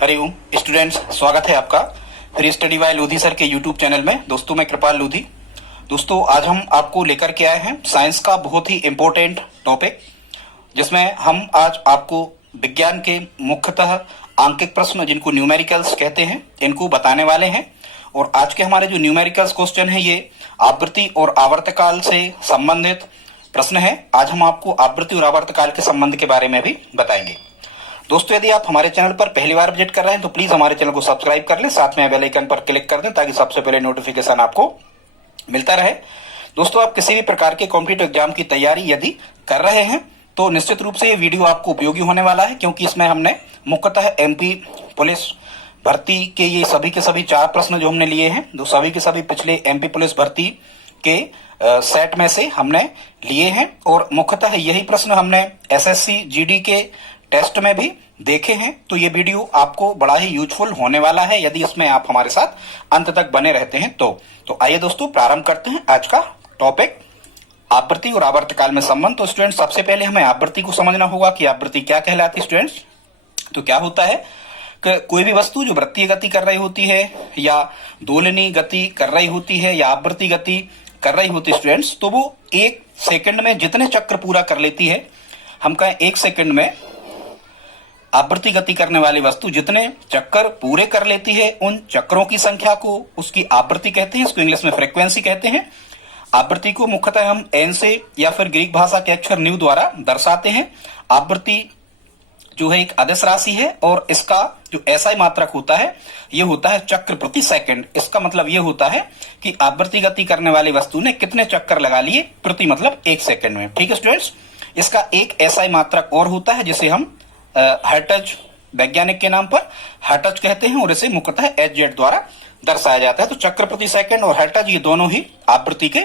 Hariom students, स्वागत है आपका free study bye Lodhi sir के यूट्यूब चैनल में। दोस्तों मैं कृपाल लोधी। दोस्तों आज हम आपको लेकर के आए हैं साइंस का बहुत ही इम्पोर्टेंट टॉपिक, जिसमें हम आज आपको विज्ञान के मुख्यतः आंकिक प्रश्न जिनको न्यूमेरिकल्स कहते हैं इनको बताने वाले हैं। और आज के हमारे जो न्यूमेरिकल्स क्वेश्चन है ये आवृत्ति और आवर्तकाल से संबंधित प्रश्न है। आज हम आपको आवृत्ति और आवर्तकाल के संबंध के बारे में भी बताएंगे। दोस्तों यदि आप हमारे चैनल पर पहली बार विजिट कर रहे हैं तो प्लीज हमारे चैनल को सब्सक्राइब कर लें, साथ में बेल आइकन पर क्लिक कर दें ताकि सबसे पहले नोटिफिकेशन आपको मिलता रहे। दोस्तों आप किसी भी प्रकार के कॉम्पिटिटिव एग्जाम की तैयारी यदि कर रहे हैं तो निश्चित रूप से ये वीडियो आपको उपयोगी होने वाला है, क्योंकि इसमें हमने मुख्यतः एमपी पुलिस भर्ती के ये सभी के सभी 4 प्रश्न जो हमने लिए हैं, जो सभी के सभी पिछले एमपी पुलिस भर्ती के सेट में से हमने लिए हैं। और मुख्यतः यही प्रश्न हमने एसएससी जीडी के टेस्ट में भी देखे हैं। तो ये वीडियो आपको बड़ा ही यूजफुल होने वाला है यदि इसमें आप हमारे साथ अंत तक बने रहते हैं तो आइए दोस्तों प्रारंभ करते हैं आज का टॉपिक, आवृत्ति और आवर्तकाल में संबंध। तो स्टूडेंट्स सबसे पहले हमें आवृत्ति को समझना होगा कि आवृत्ति क्या कहलाती है। स्टूडेंट्स तो क्या होता है कि कोई भी वस्तु जो वृत्तीय गति कर रही होती है या दोलनी गति कर रही होती है या आवृत्ति गति कर रही होती है स्टूडेंट्स, तो वो 1 सेकंड में जितने चक्र पूरा कर लेती है, हम कहें 1 सेकंड में आवृत्ति गति करने वाली वस्तु जितने चक्कर पूरे कर लेती है उन चक्रों की संख्या को उसकी आवृत्ति कहते हैं। इसको इंग्लिश में फ्रीक्वेंसी कहते हैं। आवृत्ति को मुख्यतः हम एन से या फिर ग्रीक भाषा के अक्षर न्यू द्वारा दर्शाते हैं। आवृत्ति जो है एक अदिश राशि है और इसका जो एसआई मात्रक होता है ये होता है चक्र प्रति सेकंड। इसका मतलब ये होता है कि आवृत्ति गति करने वाली वस्तु ने कितने चक्कर लगा लिए प्रति मतलब 1 सेकंड में। ठीक है स्टूडेंट्स, इसका एक एसआई मात्रक और होता है जिसे हम हर्ट्ज वैज्ञानिक के नाम पर हर्ट्ज कहते हैं और इसे मुख्यतः एचजेड द्वारा दर्शाया जाता है। तो चक्र प्रति सेकंड और हर्ट्ज ये दोनों ही आवृत्ति के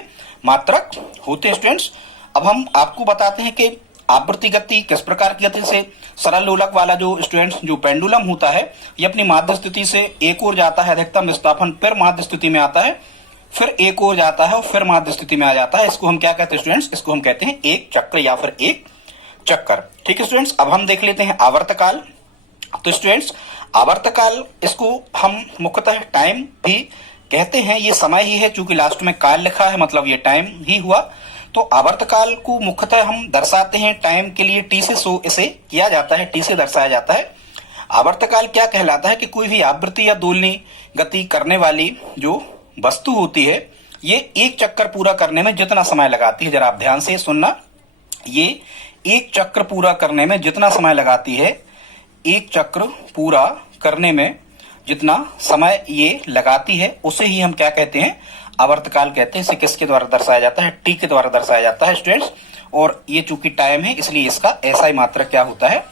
मात्रक होते हैं स्टूडेंट्स। अब हम आपको बताते हैं कि आवृत्ति गति किस प्रकार की गति से सरल लोलक वाला जो स्टूडेंट्स जो पेंडुलम होता है ये अपनी माध्य स्थिति से एक ओर जाता है अधिकतम विस्थापन, फिर माध्य स्थिति में आता है, फिर एक ओर जाता है और फिर माध्य स्थिति में आ जाता है। इसको हम क्या कहते हैं स्टूडेंट्स? इसको हम कहते हैं एक चक्र या फिर एक चक्कर। ठीक है स्टूडेंट्स, अब हम देख लेते हैं आवर्तकाल। तो स्टूडेंट्स आवर्तकाल इसको हम मुख्यतः टाइम भी कहते हैं। ये समय ही है, चूंकि लास्ट में काल लिखा है मतलब ये टाइम ही हुआ। तो आवर्तकाल को मुख्यतः हम दर्शाते हैं टाइम के लिए टी से शो इसे किया जाता है, टी से दर्शाया जाता है। आवर्तकाल क्या कहलाता है कि कोई भी आवृत्ति या दोलनी गति करने वाली जो वस्तु होती है ये एक चक्कर पूरा करने में जितना समय लगाती है, जरा आप ध्यान से सुनना, ये एक चक्र पूरा करने में जितना समय लगाती है, एक चक्र पूरा करने में जितना समय ये लगाती है उसे ही हम क्या कहते हैं? आवर्तकाल कहते हैं। इसे किसके द्वारा दर्शाया जाता है? टी के द्वारा दर्शाया जाता है स्टूडेंट्स। और ये चूंकि टाइम है इसलिए इसका एसआई मात्रक क्या होता है?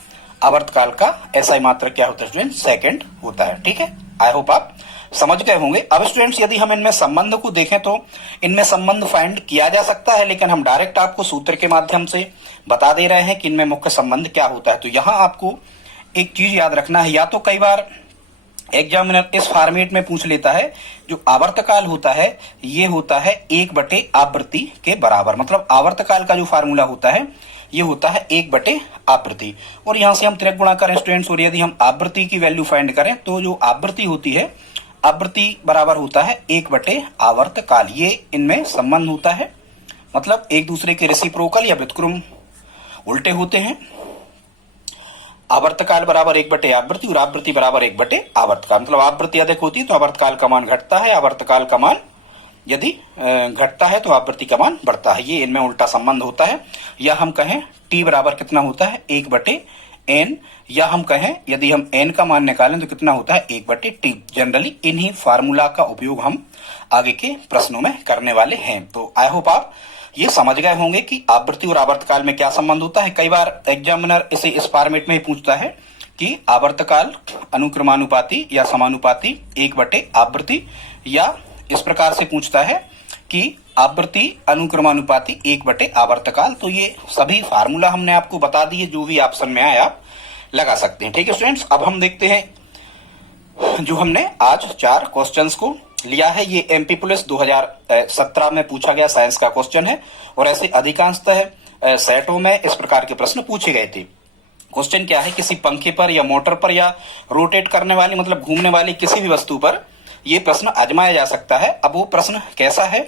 आवर्तकाल का एसआई मात्रक क्या होता है स्टूडेंट? सेकंड होता है। ठीक है, आई होप आप समझ गए होंगे। अब स्टूडेंट्स यदि हम इनमें संबंध को देखें तो इनमें संबंध फाइंड किया जा सकता है, लेकिन हम डायरेक्ट आपको सूत्र के माध्यम से बता दे रहे हैं कि इनमें मुख्य संबंध क्या होता है। तो यहां आपको एक चीज याद रखना है, या तो कई बार एग्जामिनर इस फॉर्मेट में पूछ लेता है, जो आवर्तकाल होता है ये होता है 1/आवृत्ति के बराबर। मतलब आवर्तकाल का जो फार्मूला होता है ये होता है 1/आवृत्ति। और यहां से हम त्रिक गुणा करें स्टूडेंट्स और यदि हम आवृत्ति की वैल्यू फाइंड करें तो जो आवृत्ति होती है आवृत्ति बराबर होता है 1/आवर्तकाल। ये इनमें संबंध होता है, मतलब एक दूसरे के रेसिप्रोकल या व्युत्क्रम उल्टे होते हैं। आवर्तकाल बराबर 1/आवृत्ति और आवृत्ति बराबर 1/आवर्तकाल। मतलब आवृत्ति अधिक होती है तो आवर्तकाल का मान घटता है, आवर्तकाल का मान यदि घटता है तो आवृत्ति का मान बढ़ता है। ये इनमें उल्टा संबंध होता है। या हम कहें टी बराबर कितना होता है? 1/n, या हम कहें यदि हम n का मान निकालें तो कितना होता है? 1/t। जनरली इन्हीं फार्मूला का उपयोग हम आगे के प्रश्नों में करने वाले हैं। तो आई होप आप ये समझ गए होंगे कि आवृत्ति और आवर्तकाल में क्या संबंध होता है। कई बार एग्जामिनर इसे इस फॉर्मेट में ही पूछता है कि आवर्तकाल अनुक्रमानुपाती या समानुपाती 1/आवृत्ति, या इस प्रकार से पूछता है कि आवृत्ति अनुक्रमानुपाती 1/आवर्तकाल। तो ये सभी फार्मूला हमने आपको बता दिए, जो भी ऑप्शन में आए आप लगा सकते हैं। ठीक है स्टूडेंट्स, अब हम देखते हैं जो हमने आज 4 क्वेश्चंस को लिया है। ये एमपी पुलिस 2017 में पूछा गया साइंस का क्वेश्चन है और ऐसे अधिकांशतः सेटों में इस प्रकार के प्रश्न पूछे गए थे। क्वेश्चन क्या है, किसी पंखे पर या मोटर पर या रोटेट करने वाली मतलब घूमने वाली किसी भी वस्तु पर यह प्रश्न आजमाया जा सकता है। अब वो प्रश्न कैसा है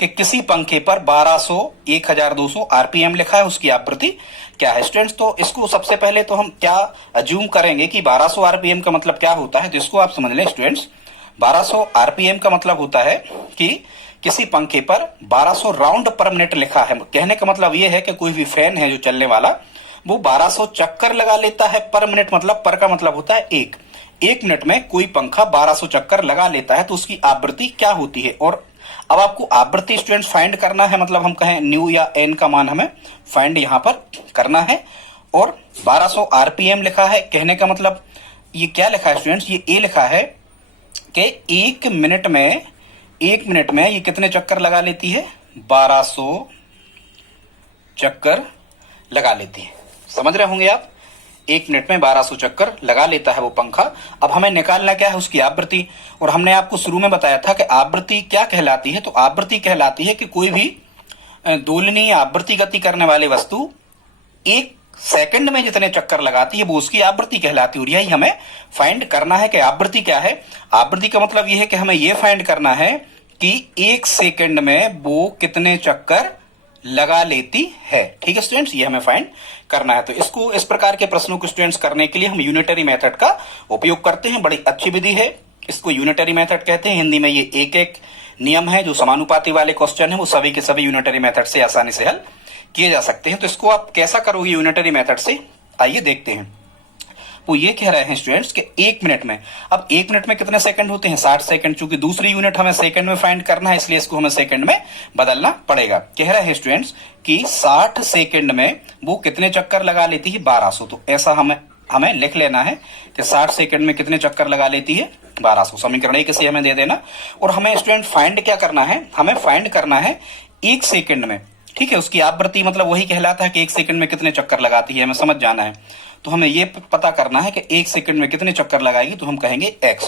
कि किसी पंखे पर 1200 1200 आरपीएम लिखा है, उसकी आवृत्ति क्या है स्टूडेंट्स। तो इसको सबसे पहले तो हम क्या अज्यूम करेंगे कि 1200 आरपीएम का मतलब क्या होता है, तो इसको आप समझ लें स्टूडेंट्स। 1200 आरपीएम का मतलब होता है कि किसी पंखे पर 1200 राउंड पर मिनट लिखा है। कहने का मतलब यह है कि कोई भी फैन है जो चलने वाला वो 1200 चक्कर लगा लेता है पर मिनट, मतलब पर का मतलब होता है एक मिनट में कोई पंखा 1200 चक्कर लगा लेता है, तो उसकी आवृत्ति क्या होती है। और अब आपको आवृत्ति स्टूडेंट्स फाइंड करना है, मतलब हम कहें न्यू या एन का मान हमें फाइंड यहां पर करना है। और 1200 आरपीएम लिखा है, कहने का मतलब ये क्या लिखा है स्टूडेंट्स, ये ए लिखा है कि एक मिनट में ये कितने चक्कर लगा लेती है, 1200 चक्कर लगा लेती है। समझ रहे होंगे आप, एक मिनट में 1200 चक्कर लगा लेता है वो पंखा। अब हमें निकालना क्या है, उसकी आवृत्ति। और हमने आपको शुरू में बताया था कि आवृत्ति क्या कहलाती है, तो आवृत्ति कहलाती है कि कोई भी दोलनीय आवृत्ति गति करने वाली वस्तु एक सेकंड में जितने चक्कर लगाती है वो उसकी आवृत्ति कहलाती है। और यही हमें फाइंड करना है कि आवृत्ति क्या है। आवृत्ति का मतलब यह है कि हमें यह फाइंड करना है कि एक सेकंड में वो कितने चक्कर लगा लेती है। ठीक है स्टूडेंट्स, ये हमें फाइंड करना है। तो इसको इस प्रकार के प्रश्नों को स्टूडेंट्स करने के लिए हम यूनिटरी मेथड का उपयोग करते हैं। बड़ी अच्छी विधि है, इसको यूनिटरी मेथड कहते हैं। हिंदी में ये एक नियम है, जो समानुपाती वाले क्वेश्चन है वो सभी के सभी यूनिटरी मेथड से आसानी से हल किए जा सकते हैं। तो इसको आप कैसा करोगे यूनिटरी मेथड से, आइए देखते हैं। वो ये कह रहे हैं स्टूडेंट्स कि एक मिनट में, अब एक मिनट में कितने सेकंड होते हैं, 60 सेकंड। चूंकि दूसरी यूनिट हमें सेकंड में फाइंड करना है, इसलिए इसको हमें सेकंड में बदलना पड़ेगा। कह रहे हैं स्टूडेंट्स कि 60 सेकंड में वो कितने चक्कर लगा लेती है, 1200। तो ऐसा हमें लिख लेना है कि 60 सेकंड में कितने चक्कर लगा लेती है, 1200। समीकरण एक इसे हमें दे देना। और हमें स्टूडेंट फाइंड क्या करना है, हमें फाइंड करना है एक सेकंड में। ठीक है, उसकी आवृत्ति मतलब वही कहलाता है कि एक सेकंड में कितने चक्कर लगाती है, हमें समझ जाना है। तो हमें ये पता करना है कि एक सेकंड में कितने चक्कर लगाएगी, तो हम कहेंगे x।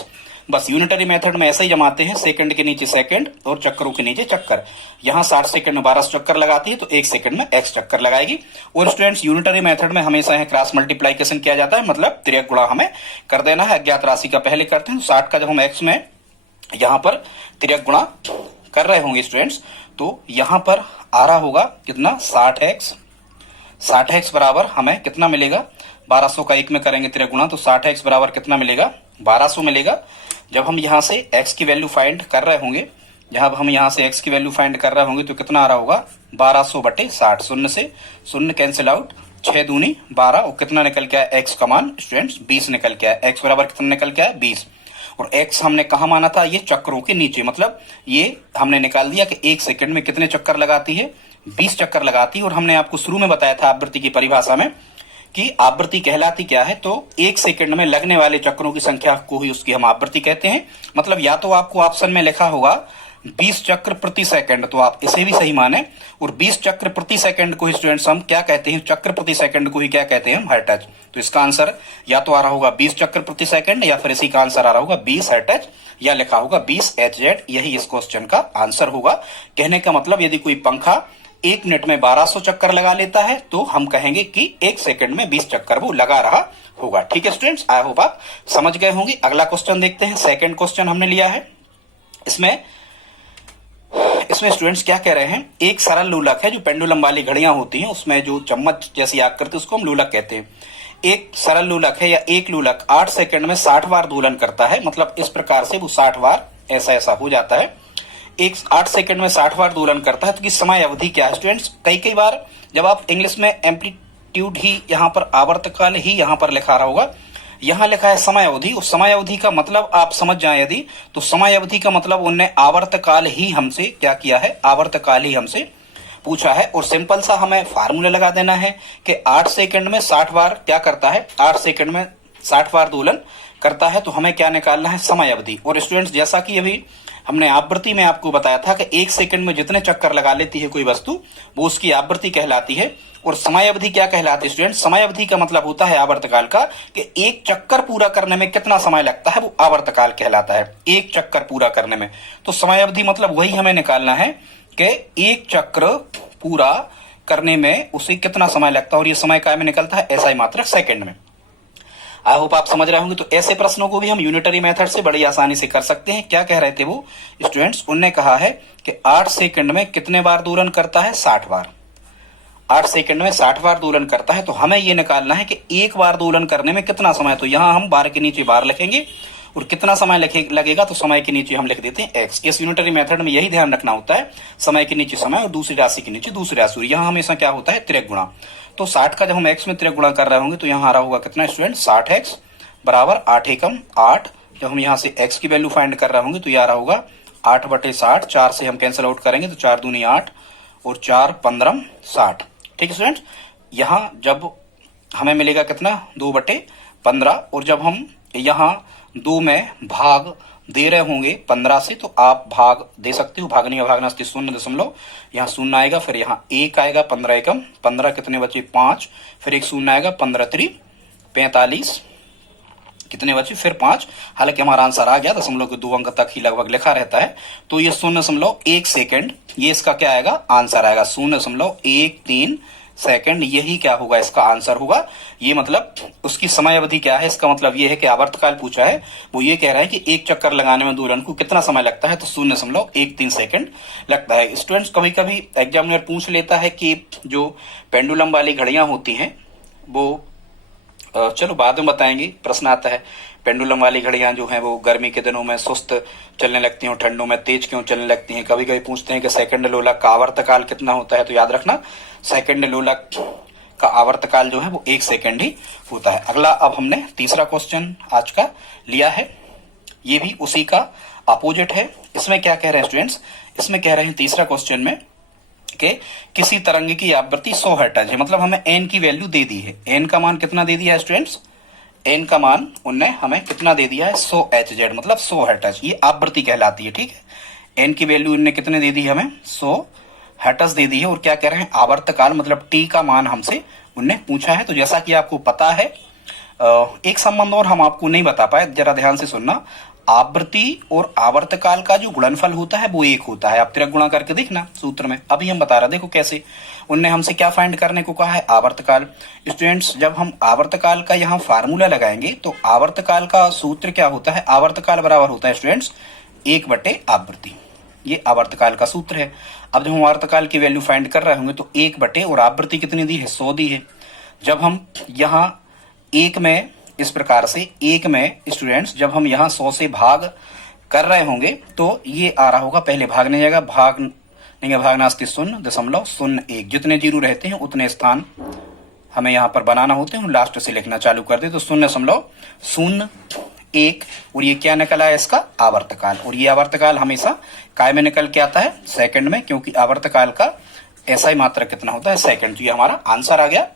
बस यूनिटरी मेथड में ऐसे ही जमाते हैं, सेकंड के नीचे सेकंड और चक्करों के नीचे चक्कर। यहां 60 सेकंड में 1200 चक्कर लगाती है, तो एक सेकंड में x चक्कर लगाएगी। और स्टूडेंट्स यूनिटरी मेथड में हमेशा है क्रॉस मल्टीप्लीकेशन किया जाता है, मतलब तिर्यक गुणा हमें कर देना है। अज्ञात राशि का पहले करते हैं, 60 का जब हम x में यहां पर तिर्यक गुणा कर रहे होंगे स्टूडेंट्स, तो यहां पर आ रहा होगा कितना, 60x बराबर हमें कितना मिलेगा, 1200 का एक में करेंगे तिर्यक गुणा, तो 60x बराबर कितना मिलेगा, 1200 मिलेगा। जब हम यहां से x की वैल्यू फाइंड कर रहे होंगे, जब हम यहां से x की वैल्यू फाइंड कर रहे होंगे तो कितना आ रहा होगा, 1200 बटे 60। शून्य से शून्य कैंसिल आउट, 6 दूनी 12, और कितना निकल के आया x का मान स्टूडेंट्स 20 निकल के आया। x बराबर कितना निकल के आया, 20। और x हमने कहा माना था, ये चक्करों के नीचे, मतलब ये हमने निकाल दिया कि एक सेकंड में कितने चक्कर लगाती है, 20 चक्कर लगाती है। और हमने आपको शुरू में बताया था आवृत्ति की परिभाषा में कि आवृत्ति कहलाती क्या है, तो एक सेकंड में लगने वाले चक्करों की संख्या को ही उसकी हम आवृत्ति कहते हैं। मतलब या तो आपको ऑप्शन में लिखा होगा 20 चक्र प्रति सेकंड, तो आप इसे भी सही माने। और 20 चक्र प्रति सेकंड को ही स्टूडेंट्स हम क्या कहते हैं, चक्र प्रति सेकंड को ही क्या कहते हैं, हम हर्ट्ज। तो इसका आंसर या तो आ रहा होगा 20 चक्र प्रति सेकंड, या फिर इसी का आंसर आ रहा होगा 20 हर्ट्ज, या लिखा होगा 20 HZ। यही इस क्वेश्चन का आंसर होगा। कहने का मतलब यदि कोई पंखा एक मिनट में 1200 चक्कर लगा लेता है, तो हम कहेंगे कि एक सेकंड में 20 चक्कर वो लगा रहा होगा। ठीक है स्टूडेंट्स, आई होप आप समझ गए होंगे। अगला क्वेश्चन देखते हैं। सेकंड क्वेश्चन हमने लिया है, इसमें स्टूडेंट्स क्या कह रहे हैं, एक सरल लोलक है, जो पेंडुलम वाली घड़ियां होती हैं उसमें जो चम्मच जैसी आकृति है उसको हम लोलक कहते हैं। एक सरल लोलक है या एक लोलक 8 सेकंड में 60 बार दोलन करता है, मतलब इस प्रकार से वो 60 बार ऐसा हो जाता है। एक 8 सेकंड में 60 बार दोलन करता है, तो की समय अवधि क्या है स्टूडेंट्स। कई बार जब आप इंग्लिश में एम्पलीट्यूड ही यहाँ पर आवर्तकाल ही यहाँ पर लिखा रहा होगा, यहाँ लिखा है समय अवधि। उस समय अवधि का मतलब आप समझ जाए यदि, तो समय अवधि का मतलब उनने आवर्तकाल ही हमसे क्या किया है, आवर्तकाल ही हमसे पूछा है। और सिंपल सा हमें फार्मूला लगा देना है कि 8 सेकंड में 60 बार क्या करता है, 8 सेकंड में 60 बार दोलन करता है, तो हमें क्या निकालना है, समय अवधि। और स्टूडेंट्स जैसा कि अभी हमने आवृत्ति में आपको बताया था कि एक सेकंड में जितने चक्कर लगा लेती है कोई वस्तु, वो उसकी आवृत्ति कहलाती है। और समय अवधि क्या कहलाती है स्टूडेंट, समय अवधि का मतलब होता है आवर्तकाल का, कि एक चक्कर पूरा करने में कितना समय लगता है, वो आवर्तकाल कहलाता है, एक चक्कर पूरा करने में। तो समय अवधि मतलब वही हमें निकालना है कि एक चक्र पूरा करने में उसे कितना समय लगता है, और ये समय काय में निकलता है, SI मात्रक सेकंड में। आई होप आप समझ रहे होंगे। तो ऐसे प्रश्नों को भी हम यूनिटरी मेथड से बड़ी आसानी से कर सकते हैं। क्या कह रहे थे वो स्टूडेंट्स, उनने कहा है कि 8 सेकंड में कितने बार दोलन करता है, 60 बार। 8 सेकंड में 60 बार दोलन करता है। तो हमें ये निकालना है कि एक बार दोलन करने में कितना समय। तो यहां हम बार के नीचे बार लिखेंगे और कितना समय लगेगा, तो समय के नीचे हम लिख देते हैं x। इस यूनिटरी मेथड में यही ध्यान रखना होता है, समय के नीचे समय और दूसरी राशि के नीचे दूसरी राशि। यहाँ हमेशा क्या होता है, त्रिक गुणा। तो 60 का जब हम x में त्रिक गुणा कर रहे होंगे तो यहाँ आ रहा होगा कितना स्टूडेंट, 60x बराबर 8 एकम 8। जब हम यहाँ से x की वैल्यू फाइंड कर रहे होंगे तो ये आ रहा होगा 8/60। 4 से हम कैंसिल आउट करेंगे तो 4 दूनी 8 और 4 15 60। ठीक है स्टूडेंट, यहाँ जब हमें मिलेगा कितना, 2/15। और जब हम यहाँ 2 में भाग दे रहे होंगे 15 से, तो आप भाग दे सकते हो। भागने का भागना 0., यहाँ 0 आएगा, फिर यहाँ 1 आएगा, 15 एकम 15 कितने बचे 5, फिर एक 0 आएगा, 15×3 45 कितने बचे, फिर 5। हालांकि हमारा आंसर आ गया, दशमलव के 2 अंक तक ही लगभग लिखा रहता है। तो ये 0.1 सेकंड, ये इसका क्या आएगा, आंसर आएगा 0.13 सेकंड। यही क्या होगा, इसका आंसर होगा। ये मतलब उसकी समय अवधि क्या है, इसका मतलब ये है कि आवर्तकाल पूछा है, वो ये कह रहा है कि एक चक्कर लगाने में दोलन को कितना समय लगता है, तो 0.13 सेकंड लगता है। स्टूडेंट्स, कभी कभी एग्जामिनर पूछ लेता है कि जो पेंडुलम वाली घड़ियां होती हैं वो, चलो बाद में बताएंगे, प्रश्न आता है पेंडुलम वाली घड़ियां जो हैं वो गर्मी के दिनों में सुस्त चलने लगती हैं, ठंडों में तेज क्यों चलने लगती हैं। कभी कभी पूछते हैं कि सेकंड लोलक का आवर्तकाल कितना होता है, तो याद रखना सेकंड लोलक का आवर्तकाल जो है वो 1 सेकंड ही होता है। अगला अब हमने तीसरा क्वेश्चन आज का लिया है, ये भी उसी का अपोजिट है। इसमें क्या कह रहे हैं स्टूडेंट्स, इसमें कह रहे हैं तीसरा क्वेश्चन में कि किसी तरंग की आवृत्ति 100 हर्ट्ज है। मतलब हमें n की वैल्यू दे दी है, n का मान कितना दे दिया है स्टूडेंट्स, n का मान उनने हमें कितना दे दिया है, 100 Hz, मतलब 100 हर्ट्ज। ये आवृत्ति कहलाती है। ठीक है, n की वैल्यू उनने कितने दे दी है, हमें 100 हर्ट्ज दे दी है। और क्या कह रहे हैं, आवर्तकाल मतलब t का मान हमसे उनने पूछा है। तो जैसा कि आपको पता है, एक संबंध और हम आपको नहीं बता पाए, जरा ध्यान से सुनना। आवृत्ति और आवर्तकाल का जो गुणनफल होता है वो 1 होता है। आप त्रिक गुणा करके देखना सूत्र में, अभी हम बता रहे, देखो कैसे। उनने हमसे क्या फाइंड करने को कहा है, आवर्तकाल। स्टूडेंट्स, जब हम आवर्तकाल का यहाँ फार्मूला लगाएंगे तो आवर्तकाल का सूत्र क्या होता है, आवर्तकाल बराबर होता है स्टूडेंट्स 1/आवृत्ति। ये आवर्तकाल का सूत्र है। अब जब हम आवर्तकाल की वैल्यू फाइंड कर रहे होंगे तो 1/ और आवृत्ति कितनी दी है, 100 दी है। जब हम यहाँ 1 में इस प्रकार से 1 में स्टूडेंट्स, जब हम यहाँ 100 से भाग कर रहे होंगे तो ये आ रहा होगा, पहले भागने जाएगा, भागना 0.01। जितने जीरो रहते हैं उतने स्थान हमें यहाँ पर बनाना होते हैं, लास्ट से लिखना चालू कर दे तो 0.01। और ये क्या निकला है, इसका आवर्तकाल। और ये आवर्तकाल हमेशा काय में निकल के आता है, सेकंड में, क्योंकि आवर्तकाल का SI मात्रक कितना होता है, सेकंड। तो ये हमारा आंसर आ गया।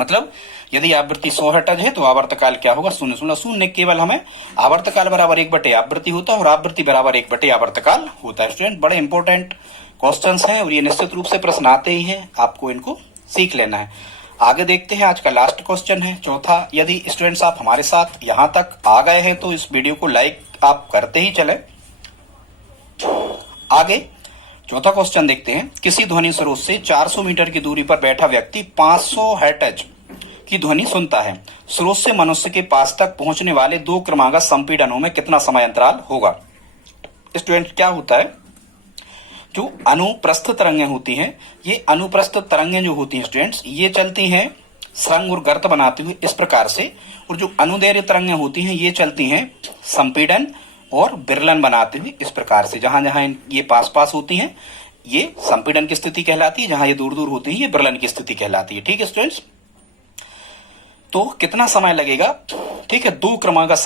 मतलब यदि आवृत्ति 100 हर्ट्ज है तो आवर्तकाल क्या होगा, 0.0। केवल हमें आवर्तकाल बराबर 1/आवृत्ति होता है और आवृत्ति बराबर 1/आवर्तकाल होता है। स्टूडेंट, बड़े इंपॉर्टेंट क्वेश्चंस हैं और ये निश्चित रूप से प्रश्न आते ही हैं, आपको इनको सीख लेना है। आगे देखते हैं, आज का लास्ट क्वेश्चन है चौथा। यदि स्टूडेंट्स आप हमारे साथ यहाँ तक आ गए हैं तो इस वीडियो को लाइक आप करते ही चले। आगे चौथा क्वेश्चन देखते हैं। किसी ध्वनि स्रोत से 400 मीटर की दूरी पर बैठा व्यक्ति 500 हर्ट्ज की ध्वनि सुनता है। स्रोत से मनुष्य के पास तक पहुंचने वाले 2 क्रमागत संपीड़नों में कितना समय अंतराल होगा। स्टूडेंट, क्या होता है, जो अनुप्रस्थ तरंगें होती हैं, ये अनुप्रस्थ तरंगें जो होती हैं स्टूडेंट्स, ये चलती हैं सुरंग और गर्त बनाते हुए इस प्रकार से। और जो अनुदैर्घ्य तरंगें होती हैं ये चलती हैं संपीड़न और विरलन बनाते हुए इस प्रकार से। जहां जहां ये पास पास होती हैं ये संपीड़न की स्थिति कहलाती है, जहां ये दूर दूर होती है ये विरलन की स्थिति कहलाती है। ठीक है स्टूडेंट्स, तो कितना समय लगेगा। ठीक है, 2 क्रमागत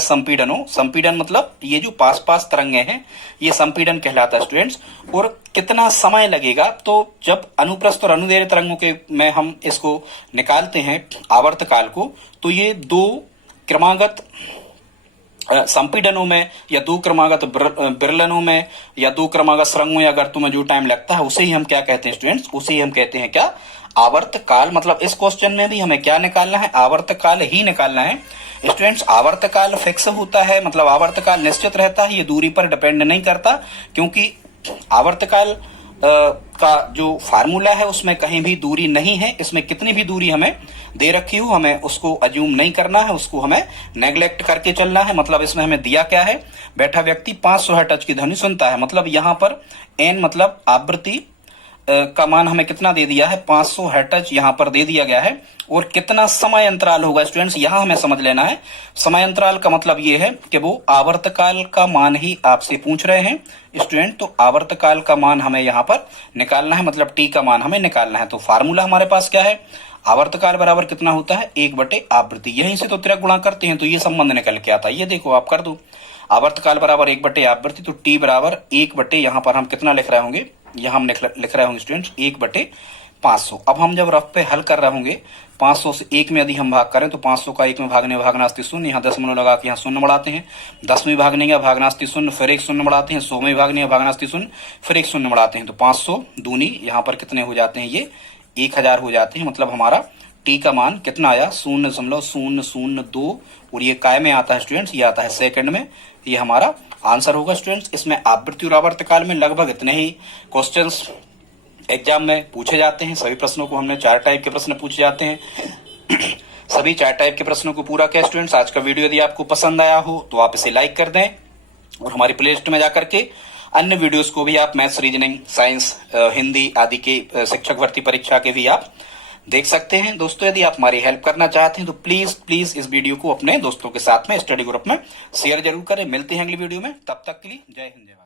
संपीड़नों, संपीड़न मतलब ये जो पास पास तरंगे हैं ये संपीड़न कहलाता है स्टूडेंट्स। और कितना समय लगेगा, तो जब अनुप्रस्थ और अनुदैर्घ्य तरंगों के में हम इसको निकालते हैं आवर्तकाल को, तो ये 2 क्रमागत संपीड़नों में या 2 क्रमागत विरलनों में या 2 क्रमागत सुरंगों या गर्तों में जो टाइम लगता है उसे ही हम क्या कहते हैं स्टूडेंट्स, उसे ही हम कहते हैं क्या, आवर्तकाल। मतलब इस क्वेश्चन में भी हमें क्या निकालना है, आवर्तकाल ही निकालना है स्टूडेंट्स। आवर्तकाल फिक्स होता है, मतलब आवर्तकाल निश्चित रहता है, ये दूरी पर डिपेंड नहीं करता, क्योंकि आवर्तकाल का जो फार्मूला है उसमें कहीं भी दूरी नहीं है। इसमें कितनी भी दूरी हमें दे रखी हो, हमें उसको अज्यूम नहीं करना है, उसको हमें नेग्लेक्ट करके चलना है। मतलब इसमें हमें दिया क्या है, बैठा व्यक्ति 500 हर्ट्ज की ध्वनि सुनता है। मतलब यहाँ पर एन मतलब आवृत्ति का मान हमें कितना दे दिया है, 500 हर्ट्ज यहाँ पर दे दिया गया है। और कितना समय अंतराल होगा स्टूडेंट्स, यहाँ हमें समझ लेना है। समय अंतराल का मतलब ये है कि वो आवर्तकाल का मान ही आपसे पूछ रहे हैं स्टूडेंट, तो आवर्तकाल का मान हमें यहाँ पर निकालना है, मतलब टी का मान हमें निकालना है। तो फार्मूला हमारे पास क्या है, आवर्तकाल बराबर कितना होता है, 1/आवृत्ति। यहीं से तो तिरक गुणा करते हैं तो ये संबंध निकल के आता है। ये देखो आप कर दो, आवर्तकाल बराबर 1/आवृत्ति, तो टी बराबर 1 यहाँ पर हम कितना लिख रहे होंगे, यहाँ हम लिख रहे होंगे स्टूडेंट्स 1/500। अब हम जब रफ पे हल कर रहे होंगे, 500 से 1 में यदि हम भाग करें तो 500 का 1 में भागनास्ति शून्य, यहाँ दशमलव लगा के यहाँ शून्य बढ़ाते हैं, 10 में भागने का भागनास्ति शून्य, फिर एक शून्य बढ़ाते हैं, 100 में भागने का भागनास्ति शून्य, फिर एक शून्य बढ़ाते हैं। तो 500 दूनी यहाँ पर कितने हो जाते हैं, ये 1000 हो जाते हैं। मतलब हमारा टी का मान कितना आया, 0.002, और ये काय में आता है स्टूडेंट्स, ये आता है सेकंड में। ये हमारा आंसर होगा स्टूडेंट्स। इसमें आवृत्ति और आवर्तकाल में लगभग इतने ही क्वेश्चंस एग्जाम में पूछे जाते हैं। सभी प्रश्नों को हमने 4 टाइप के प्रश्न पूछे जाते हैं। सभी 4 टाइप के प्रश्नों को पूरा किया स्टूडेंट्स। आज का वीडियो यदि आपको पसंद आया हो तो आप इसे लाइक कर दें, और हमारी प्ले लिस्ट में जाकर के अन्य वीडियोस को भी आप मैथ्स, रीजनिंग, साइंस, हिंदी आदि के शिक्षक भर्ती परीक्षा के भी आप देख सकते हैं। दोस्तों यदि आप हमारी हेल्प करना चाहते हैं तो प्लीज इस वीडियो को अपने दोस्तों के साथ में स्टडी ग्रुप में शेयर जरूर करें। मिलते हैं अगली वीडियो में, तब तक के लिए जय हिंद जय भारत।